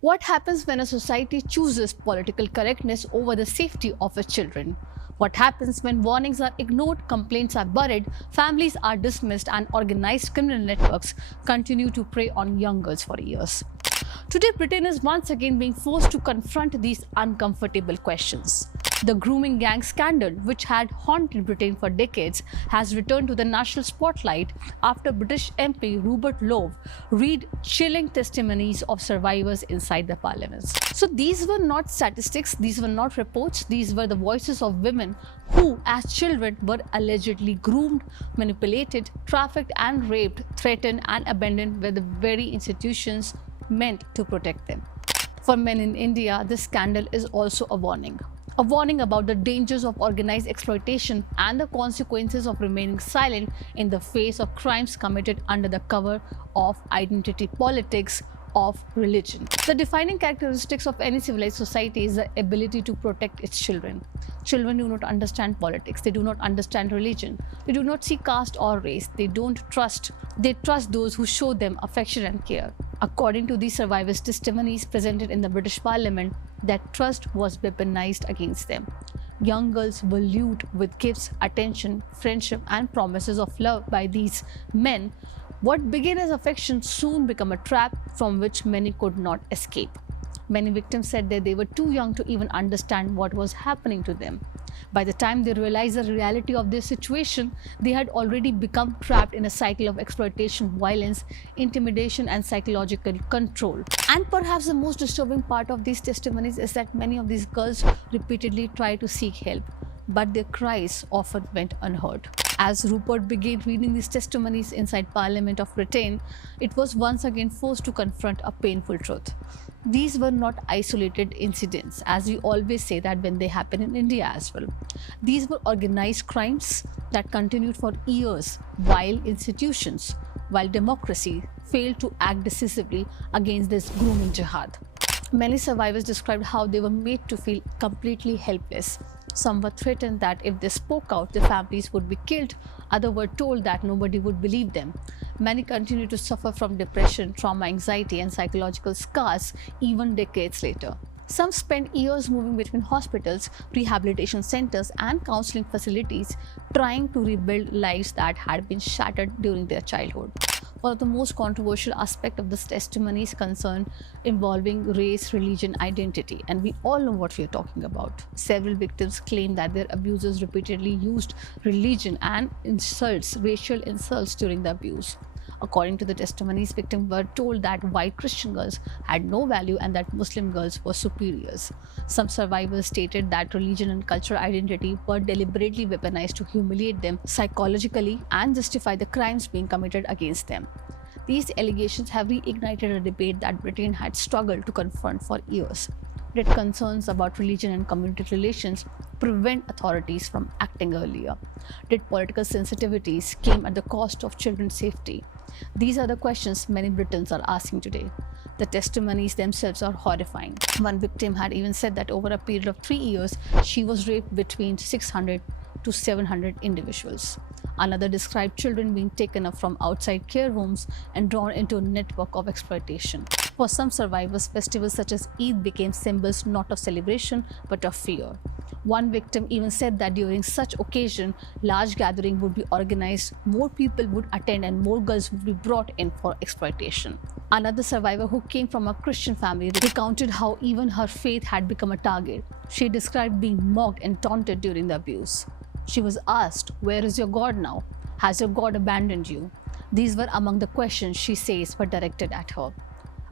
What happens when a society chooses political correctness over the safety of its children? What happens when warnings are ignored, complaints are buried, families are dismissed, and organized criminal networks continue to prey on young girls for years? Today, Britain is once again being forced to confront these uncomfortable questions. The grooming gang scandal, which had haunted Britain for decades, has returned to the national spotlight after British MP Rupert Lowe read chilling testimonies of survivors inside the parliaments. So these were not statistics, these were not reports, these were the voices of women who, as children, were allegedly groomed, manipulated, trafficked and raped, threatened and abandoned by the very institutions meant to protect them. For men in India, this scandal is also a warning. A warning about the dangers of organized exploitation and the consequences of remaining silent in the face of crimes committed under the cover of identity politics, of religion. The defining characteristics of any civilized society is the ability to protect its children. Children do not understand politics, they do not understand religion, they do not see caste or race, they trust those who show them affection and care. According to these survivors' testimonies presented in the British Parliament, that trust was weaponized against them. Young girls were lured with gifts, attention, friendship, and promises of love by these men. What began as affection soon became a trap from which many could not escape. Many victims said that they were too young to even understand what was happening to them. By the time they realized the reality of their situation, they had already become trapped in a cycle of exploitation, violence, intimidation, and psychological control. And perhaps the most disturbing part of these testimonies is that many of these girls repeatedly tried to seek help, but their cries often went unheard. As Rupert began reading these testimonies inside Parliament of Britain, it was once again forced to confront a painful truth. These were not isolated incidents, as we always say that when they happen in India as well. These were organized crimes that continued for years while democracy failed to act decisively against this grooming jihad. Many survivors described how they were made to feel completely helpless. Some were threatened that if they spoke out, their families would be killed. Others were told that nobody would believe them. Many continue to suffer from depression, trauma, anxiety, and psychological scars even decades later. Some spent years moving between hospitals, rehabilitation centers, and counseling facilities, trying to rebuild lives that had been shattered during their childhood. One of the most controversial aspects of this testimony is concern involving race, religion, identity, and we all know what we are talking about. Several victims claim that their abusers repeatedly used religion and racial insults during the abuse. According to the testimonies, victims were told that white Christian girls had no value and that Muslim girls were superiors. Some survivors stated that religion and cultural identity were deliberately weaponized to humiliate them psychologically and justify the crimes being committed against them. These allegations have reignited a debate that Britain had struggled to confront for years. Did concerns about religion and community relations prevent authorities from acting earlier? Did political sensitivities came at the cost of children's safety? These are the questions many Britons are asking today. The testimonies themselves are horrifying. One victim had even said that over a period of 3 years, she was raped between 600 to 700 individuals. Another described children being taken up from outside care homes and drawn into a network of exploitation. For some survivors, festivals such as Eid became symbols not of celebration but of fear. One victim even said that during such occasion, large gathering would be organized, more people would attend and more girls would be brought in for exploitation. Another survivor who came from a Christian family recounted how even her faith had become a target. She described being mocked and taunted during the abuse. She was asked, "Where is your God now? Has your God abandoned you?" These were among the questions she says were directed at her.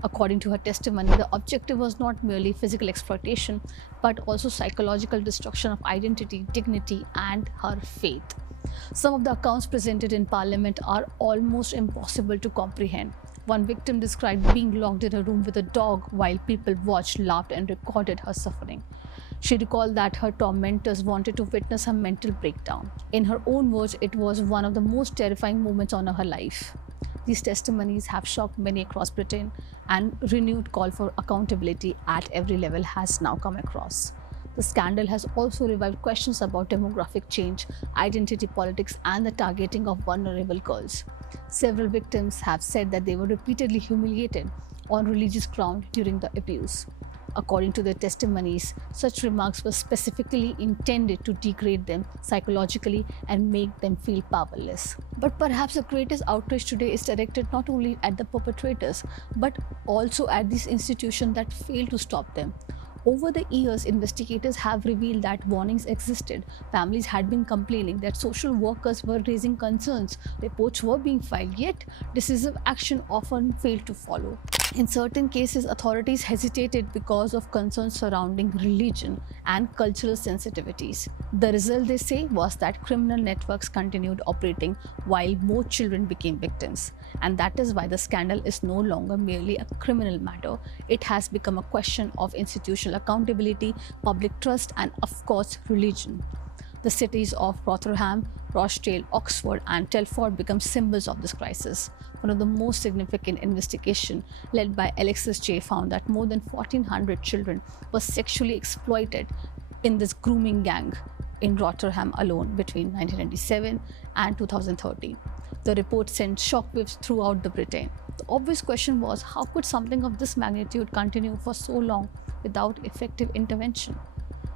According to her testimony, the objective was not merely physical exploitation, but also psychological destruction of identity, dignity, and her faith. Some of the accounts presented in Parliament are almost impossible to comprehend. One victim described being locked in a room with a dog while people watched, laughed, and recorded her suffering. She recalled that her tormentors wanted to witness her mental breakdown. In her own words, it was one of the most terrifying moments of her life. These testimonies have shocked many across Britain, and renewed call for accountability at every level has now come across. The scandal has also revived questions about demographic change, identity politics, and the targeting of vulnerable girls. Several victims have said that they were repeatedly humiliated, on religious ground during the abuse. According to their testimonies, such remarks were specifically intended to degrade them psychologically and make them feel powerless. But perhaps the greatest outrage today is directed not only at the perpetrators, but also at these institutions that failed to stop them. Over the years, investigators have revealed that warnings existed. Families had been complaining that social workers were raising concerns. Reports were being filed, yet decisive action often failed to follow. In certain cases, authorities hesitated because of concerns surrounding religion and cultural sensitivities. The result, they say, was that criminal networks continued operating while more children became victims. And that is why the scandal is no longer merely a criminal matter. It has become a question of institutional accountability, public trust, and of course, religion. The cities of Rotherham, Rochdale, Oxford, and Telford become symbols of this crisis. One of the most significant investigations, led by Alexis J, found that more than 1,400 children were sexually exploited in this grooming gang in Rotherham alone between 1997 and 2013. The report sent shockwaves throughout the Britain. The obvious question was, how could something of this magnitude continue for so long without effective intervention?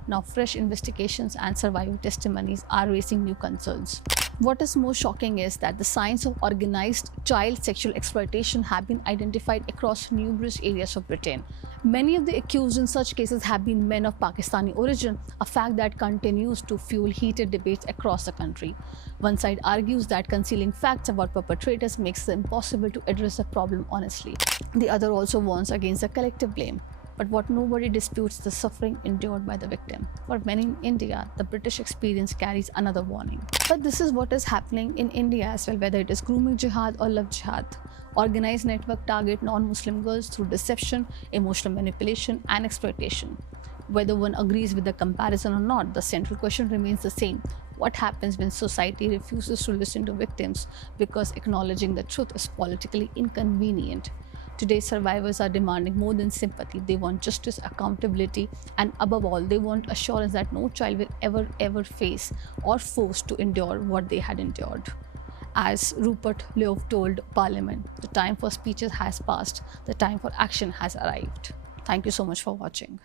Now, fresh investigations and survivor testimonies are raising new concerns. What is more shocking is that the signs of organized child sexual exploitation have been identified across numerous areas of Britain. Many of the accused in such cases have been men of Pakistani origin, a fact that continues to fuel heated debates across the country. One side argues that concealing facts about perpetrators makes it impossible to address the problem honestly. The other also warns against the collective blame. But what nobody disputes the suffering endured by the victim. For many in India, the British experience carries another warning. But this is what is happening in India as well, whether it is grooming jihad or love jihad. Organized network target non-Muslim girls through deception, emotional manipulation, and exploitation. Whether one agrees with the comparison or not, the central question remains the same. What happens when society refuses to listen to victims because acknowledging the truth is politically inconvenient? Today's survivors are demanding more than sympathy. They want justice, accountability, and above all, they want assurance that no child will ever face or forced to endure what they had endured. As Rupert Lowe told Parliament, the time for speeches has passed, the time for action has arrived. Thank you so much for watching.